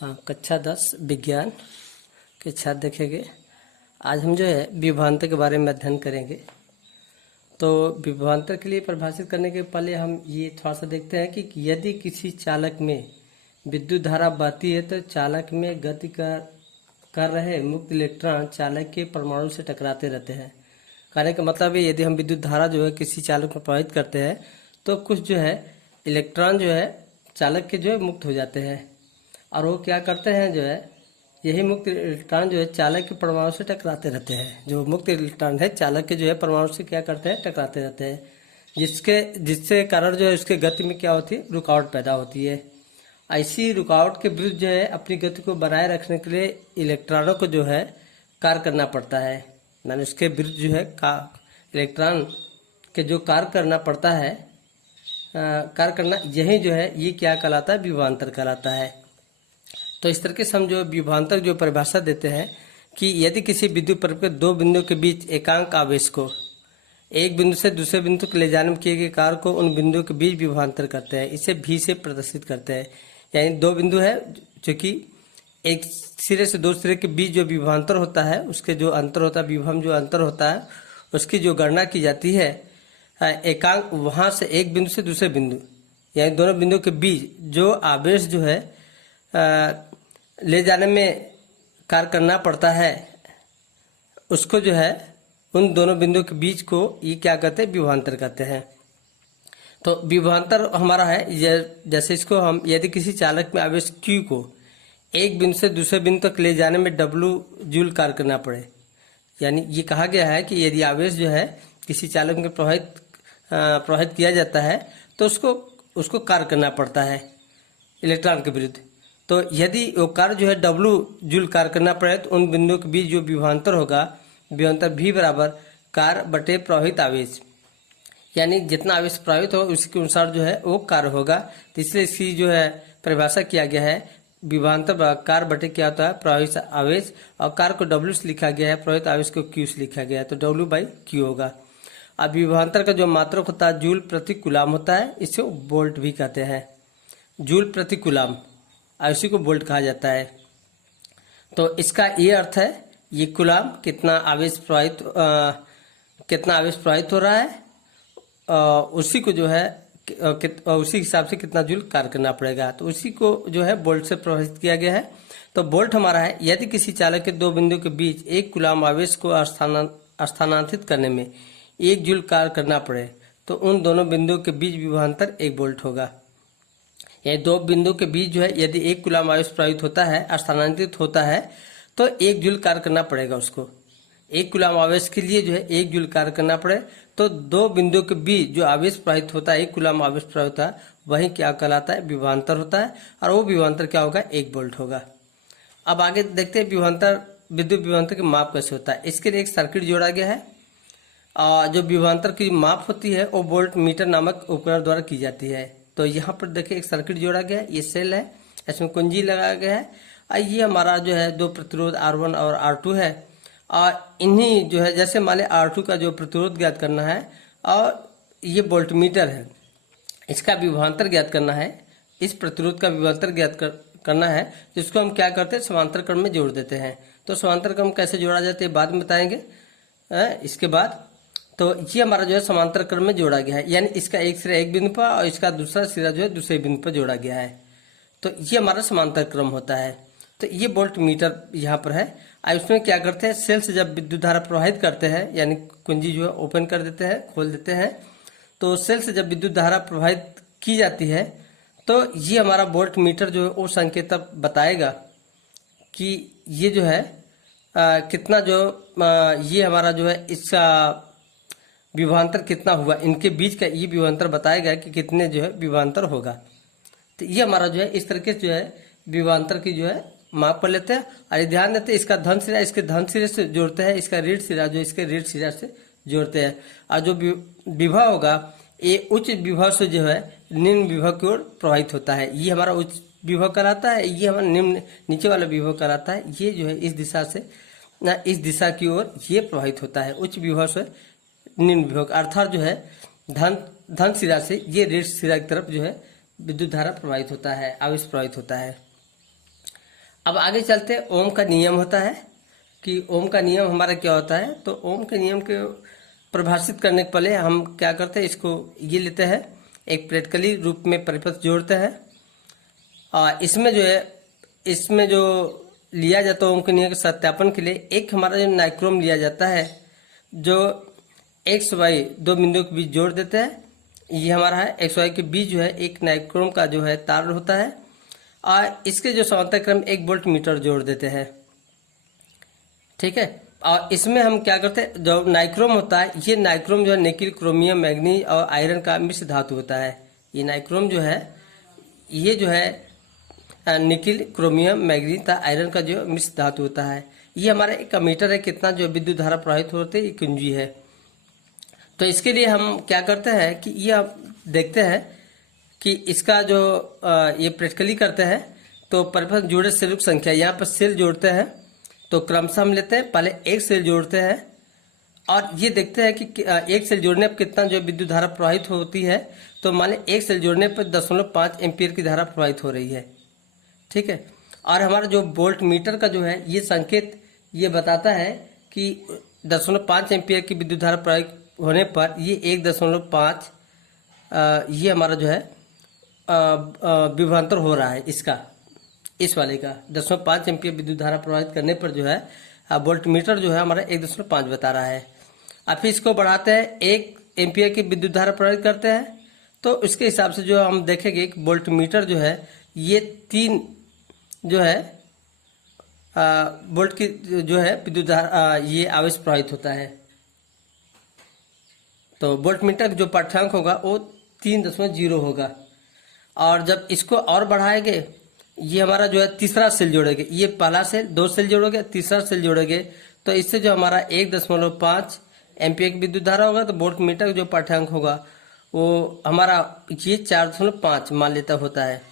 हाँ, कक्षा 10 विज्ञान के छात्र देखेंगे। आज हम जो है विभवांतर के बारे में अध्ययन करेंगे। तो विभवांतर के लिए परिभाषित करने के पहले हम ये थोड़ा सा देखते हैं कि यदि किसी चालक में विद्युत धारा बहती है तो चालक में गति कर रहे मुक्त इलेक्ट्रॉन चालक के परमाणु से टकराते रहते हैं। कहने का मतलब है यदि हम विद्युत धारा जो है किसी चालक में प्रवाहित करते हैं तो कुछ जो है इलेक्ट्रॉन जो है चालक के जो है मुक्त हो जाते हैं और वो क्या करते हैं जो है यही मुक्त इलेक्ट्रॉन जो है चालक के परमाणु से टकराते रहते हैं। जो मुक्त इलेक्ट्रॉन है चालक के जो है परमाणु से क्या करते हैं, टकराते रहते हैं, जिससे कारण जो है उसके गति में क्या होती है, रुकावट पैदा होती है। ऐसी रुकावट के विरुद्ध जो है अपनी गति को बनाए रखने के लिए इलेक्ट्रॉनों को जो है कार्य करना पड़ता है। मैंने उसके विरुद्ध जो है इलेक्ट्रॉन के जो कार्य करना पड़ता है, कार्य करना, यही जो है ये क्या कहलाता है, विभवांतर कहलाता है। तो इस तरीके से हम जो विभवांतर जो परिभाषा देते हैं कि यदि किसी विद्युत परिपथ के दो बिंदुओं के बीच एकांक आवेश को एक बिंदु से दूसरे बिंदु तक ले जाने में किए गए कार्य को उन बिंदुओं के बीच विभवांतर करते हैं। इसे भी से प्रदर्शित करते हैं। यानी दो बिंदु है जो कि एक सिरे से दो सिरे के बीच जो विभवांतर होता है, उसके जो अंतर होता है, विभव जो अंतर होता है, उसकी जो गणना की जाती है एकांक, वहां से एक बिंदु से दूसरे बिंदु, यानी दोनों बिंदुओं के बीच जो आवेश जो है ले जाने में कार्य करना पड़ता है, उसको जो है उन दोनों बिंदुओं के बीच को ये क्या कहते हैं, विभवांतर कहते हैं। तो विभवांतर हमारा है जैसे इसको हम यदि किसी चालक में आवेश Q को एक बिंदु से दूसरे बिंदु तक ले जाने में W जूल कार्य करना पड़े, यानी ये कहा गया है कि यदि आवेश जो है किसी चालक में प्रवाहित किया जाता है तो उसको कार्य करना पड़ता है इलेक्ट्रॉन के विरुद्ध। तो यदि वो कार्य जो है W जूल कार्य करना पड़े तो उन बिंदुओं के बीच जो विभवांतर होगा, विभवांतर V बराबर कार्य बटे प्रवाहित आवेश, यानी जितना आवेश प्रवाहित हो उसके अनुसार जो है वो कार्य होगा। तो इसलिए इसकी जो है परिभाषा किया गया है विभवांतर कार्य बटे क्या होता है, प्रवाहित आवेश, और कार्य को W से लिखा गया है, प्रवाहित आवेश को Q से लिखा गया है, तो W/Q होगा। अब विभवांतर का जो मात्रक होता है जूल प्रति कूलाम होता है, इसे वोल्ट भी कहते हैं। जूल प्रति कूलाम, इसी को वोल्ट कहा जाता है। तो इसका ये अर्थ है ये कूलाम कितना आवेश प्रवाहित हो रहा है, उसी को जो है उसी हिसाब से कितना जूल कार्य करना पड़ेगा, तो उसी को जो है वोल्ट से प्रभावित किया गया है। तो वोल्ट हमारा है यदि किसी चालक के दो बिंदुओं के बीच एक कूलाम आवेश को स्थानांतरित करने में 1 जूल कार्य करना पड़े तो उन दोनों बिंदुओं के बीच विभवांतर 1 वोल्ट होगा। ये दो बिंदुओं के बीच जो है यदि एक कूलाम आवेश प्रवाहित होता है, स्थानांतरित होता है, तो 1 जूल कार्य करना पड़ेगा उसको। एक कूलाम आवेश के लिए जो है 1 जूल कार्य करना पड़े तो दो बिंदुओं के बीच जो आवेश प्रवाहित होता है, एक कूलाम आवेश प्रवाहित होता है, वही क्या कहलाता है, विभवांतर होता है, और वो विभवांतर क्या होगा, 1 वोल्ट होगा। अब आगे देखते हैं विद्युत विभवांतर के माप कैसे होता है। इसके लिए एक सर्किट जोड़ा गया है। जो विभवांतर की माप होती है वो वोल्ट मीटर नामक उपकरण द्वारा की जाती है। तो यहाँ पर देखिए एक सर्किट जोड़ा गया है, ये सेल है, इसमें कुंजी लगाया गया है। ये हमारा जो है दो प्रतिरोध R1 और R2 है, और इन्हीं जो है जैसे मान लें R2 का जो प्रतिरोध ज्ञात करना है और ये वोल्ट मीटर है, इसका विभवांतर ज्ञात करना है, इस प्रतिरोध का विभवांतर ज्ञात करना है, जिसको हम क्या करते हैं, समांतर क्रम में जोड़ देते हैं। तो समांतर क्रम कैसे जोड़ा जाता है बाद में बताएंगे इसके बाद। तो ये हमारा जो है समांतर क्रम में जोड़ा गया है, यानी इसका एक सिरा एक बिंदु पर और इसका दूसरा सिरा जो है दूसरे बिंदु पर जोड़ा गया है। तो ये हमारा समांतर क्रम होता है। तो ये वोल्ट मीटर यहाँ पर है। अब इसमें क्या करते हैं, सेल से जब विद्युत धारा प्रवाहित करते हैं, यानी कुंजी जो है ओपन कर देते हैं, खोल देते हैं, तो सेल से जब विद्युत धारा प्रवाहित की जाती है तो ये हमारा वोल्ट मीटर जो है वो संकेत बताएगा कि ये जो है कितना जो ये हमारा जो है इसका विभवांतर कितना हुआ, इनके बीच का ये विभवांतर बताएगा कि कितने जो है विभवांतर होगा। तो ये हमारा जो है इस तरीके से जो है विभवांतर की जो है माप कर लेते हैं। और ध्यान देते हैं इसका धन सिरा इसके धन सिरे से जोड़ते हैं, इसका ऋण सिरा जो इसके ऋण सिरा से जोड़ते हैं, और जो विभव होगा ये उच्च विभव से जो है निम्न विभव की ओर प्रवाहित होता है। ये हमारा उच्च विभव कहलाता है, ये हमारा नीचे वाला विभव कहलाता है। ये जो है इस दिशा से इस दिशा की ओर ये प्रवाहित होता है, उच्च विभव से निम्न विभव, अर्थात जो है धन सिरा से ये ऋण सिरा की तरफ जो है विद्युत धारा प्रवाहित होता है, आवेश प्रवाहित होता है। अब आगे चलते हैं। ओम का नियम होता है कि ओम का नियम हमारा क्या होता है। तो ओम के नियम के परिभाषित करने के पहले हम क्या करते हैं, इसको ये लेते हैं, एक प्रैक्टिकली रूप में परिपथ जोड़ते हैं। और इसमें जो है, इसमें जो लिया जाता है ओम के नियम के सत्यापन के लिए, एक हमारा जो नाइक्रोम लिया जाता है, जो एक्स वाई दो बिंदुओं के बीच जोड़ देते हैं। ये हमारा है एक्स वाई के बीच जो है एक नाइक्रोम का जो है तार होता है, और इसके जो समांतर क्रम 1 वोल्ट मीटर जोड़ देते हैं। ठीक है। और इसमें हम क्या करते हैं, जो नाइक्रोम होता है, ये नाइक्रोम जो है निकिल, क्रोमियम, मैग्नीज और आयरन का मिश्र धातु होता है। ये नाइक्रोम जो है, ये जो है निकिल, क्रोमियम, मैग्नीज तथा आयरन का जो मिश्र धातु होता है। ये हमारा एक अमीटर है, कितना जो विद्युत धारा प्रवाहित होती है, ये कुंजी है। तो इसके लिए हम क्या करते हैं कि ये आप देखते हैं कि इसका जो ये प्रैक्टिकली करते हैं। तो परिपथ जुड़े सेल की संख्या, यहाँ पर सेल जोड़ते हैं तो क्रमशः हम लेते हैं, पहले एक सेल जोड़ते हैं और ये देखते हैं कि एक सेल जोड़ने पर कितना जो विद्युत धारा प्रवाहित होती है। तो मान लें एक सेल जोड़ने पर 0.5 एम्पीयर की धारा प्रवाहित हो रही है। ठीक है। और हमारा जो वोल्ट मीटर का जो है ये संकेत ये बताता है कि 0.5 एम्पीयर की विद्युत धारा प्रवाहित होने पर ये 1.5 ये हमारा जो है विभवांतर हो रहा है इसका, इस वाले का 0.5 एम्पीयर विद्युत धारा प्रवाहित करने पर जो है वोल्ट मीटर जो है हमारा 1.5 बता रहा है। अब फिर इसको बढ़ाते हैं, 1 एम्पीयर की विद्युत धारा प्रवाहित करते हैं। तो इसके हिसाब से जो हम देखेंगे कि वोल्ट मीटर जो है ये 3 जो है वोल्ट की जो है विद्युत धारा ये आवेश प्रवाहित होता है। तो वोल्ट मीटर जो पाठ्यांक होगा वो 3.0 होगा। और जब इसको और बढ़ाएंगे, ये हमारा जो है तीसरा सेल जोड़ेंगे, ये पहला सेल, 2 सेल जोड़ोगे, तीसरा सेल जोड़ेंगे, तो इससे जो हमारा 1.5 एम्पीयर की विद्युत धारा होगा। तो वोल्ट मीटर जो पाठ्यांक होगा वो हमारा ये 4.5 मान लेता होता है।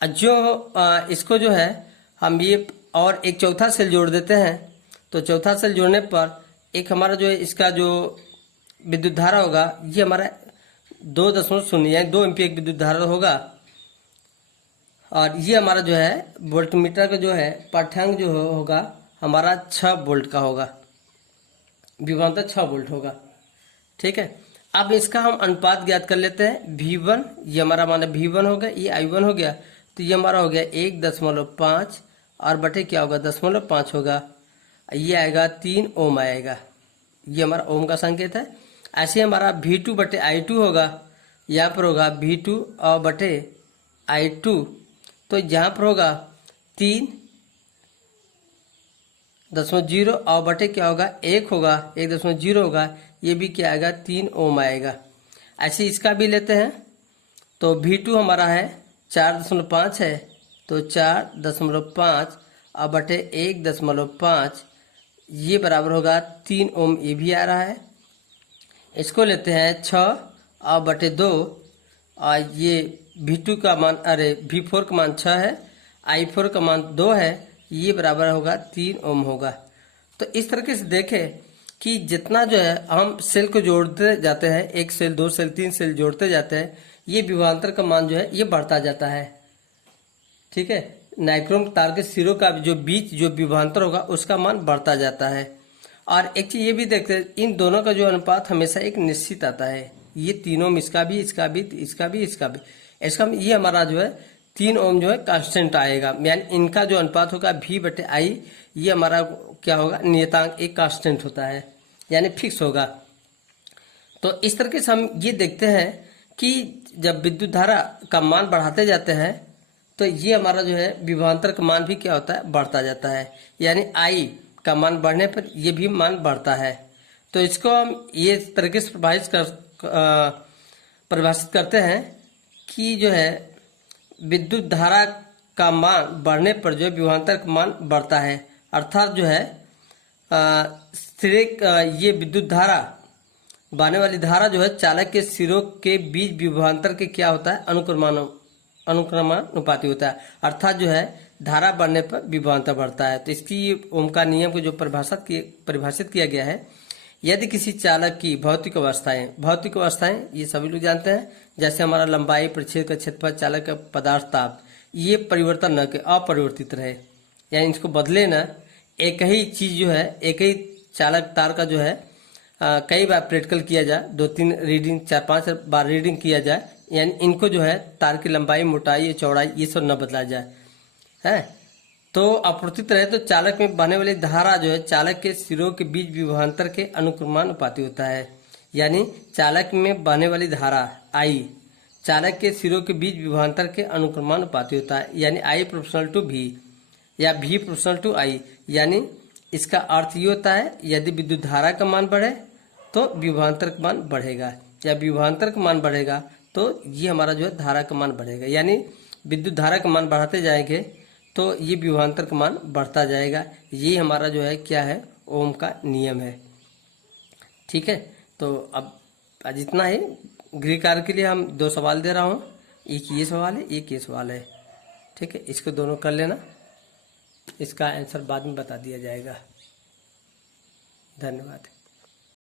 जो इसको जो है हम ये और एक चौथा सेल जोड़ देते हैं। तो चौथा सेल जोड़ने पर एक हमारा जो है इसका जो विद्युत धारा होगा ये हमारा 2.0 यानी 2 एम्पीयर की विद्युत धारा होगा। और ये हमारा जो है वोल्ट मीटर का जो है पाठ्यांक जो होगा हमारा 6 वोल्ट का होगा, विभवांतर 6 वोल्ट होगा। ठीक है। अब इसका हम अनुपात ज्ञात कर लेते हैं। V1 ये हमारा माना V1 हो गया, ये I1 हो गया, तो ये हमारा हो गया 1.5 और बटे क्या होगा 0.5 होगा, ये आएगा 3 ओम आएगा। ये हमारा ओम का संकेत है। ऐसे हमारा V2 बटे I2 होगा, यहाँ पर होगा V2 और बटे I2, तो यहाँ पर होगा 3.0 और बटे क्या होगा 1 होगा, 1.0 होगा, ये भी क्या आएगा 3 ओम आएगा। ऐसे इसका भी लेते हैं। तो V2 हमारा है 4.5 है, तो 4.5 और बटे 1.5 ये बराबर होगा 3 ओम, ये भी आ रहा है। इसको लेते हैं 6 और बटे 2 और ये V2 का मान, अरे V4 का मान 6 है, I4 का मान 2 है, ये बराबर होगा 3 ओम होगा। तो इस तरीके से देखें कि जितना जो है हम सेल को जोड़ते जाते हैं, 1 सेल 2 सेल 3 सेल जोड़ते जाते हैं, ये विभवांतर का मान जो है ये बढ़ता जाता है। ठीक है। नाइक्रोम तार के सिरों का जो बीच जो विभवांतर होगा उसका मान बढ़ता जाता है। और एक चीज ये भी देखते हैं, इन दोनों का जो अनुपात हमेशा एक निश्चित आता है। ये तीनों में इसका भी, इसका भी, इसका भी, इसका भी, इसका ये हमारा जो है 3 ओम जो है कांस्टेंट आएगा। यानी इनका जो अनुपात होगा V बटे I, ये हमारा क्या होगा नियतांक, एक कांस्टेंट होता है, यानी फिक्स होगा। तो इस तरीके से हम ये देखते हैं कि जब विद्युत धारा का मान बढ़ाते जाते हैं तो ये हमारा जो है विभवांतर का मान भी क्या होता है बढ़ता जाता है। यानी I का मान बढ़ने पर ये भी मान बढ़ता है। तो इसको हम ये तरीके से परिभाषित करते हैं कि जो है विद्युत धारा का मान बढ़ने पर जो है विभवांतर का मान बढ़ता है। अर्थात जो है ये विद्युत धारा बहने वाली धारा जो है चालक के सिरों के बीच विभवांतर के क्या होता है अनुक्रमानुपाती होता है। अर्थात जो है धारा बढ़ने पर विभवांतर बढ़ता है। तो इसकी ओम का नियम को जो परिभाषित किया गया है, यदि किसी चालक की भौतिक अवस्थाएं ये सभी लोग जानते हैं, जैसे हमारा लंबाई, परिच्छेद का क्षेत्रफल, चालक का पदार्थ ताप, ये परिवर्तन न के अपरिवर्तित रहे, यानी इसको बदले ना, एक ही चीज जो है, एक ही चालक तार का जो है कई बार प्रैक्टिकल किया जाए, 2-3 रीडिंग, 4-5 बार रीडिंग किया जाए, यानी इनको जो है तार की लंबाई, मोटाई, चौड़ाई ये सब न बदला जाए है। तो अपरिवर्तित रहे तो चालक में बहने वाली धारा जो है चालक के सिरों के बीच विभवांतर के अनुक्रमानुपाती होता है। यानी चालक में बहने वाली धारा आई चालक के सिरों के बीच विभवांतर के अनुक्रमानुपाती होता है, यानी I प्रोपोर्शनल टू V या V प्रोपोर्शनल टू I। यानी इसका अर्थ ये होता है, यदि विद्युत धारा का मान बढ़े तो विभवांतर का मान बढ़ेगा, या विभवांतर का मान बढ़ेगा तो ये हमारा जो है धारा का मान बढ़ेगा। यानी विद्युत धारा का मान बढ़ाते जाएंगे तो ये विभवांतर का मान बढ़ता जाएगा। ये हमारा जो है क्या है, ओम का नियम है। ठीक है, तो अब आज इतना ही। गृह कार्य के लिए हम 2 सवाल दे रहा हूँ, एक ये सवाल है, एक ये सवाल है। ठीक है, इसको दोनों कर लेना, इसका आंसर बाद में बता दिया जाएगा। धन्यवाद।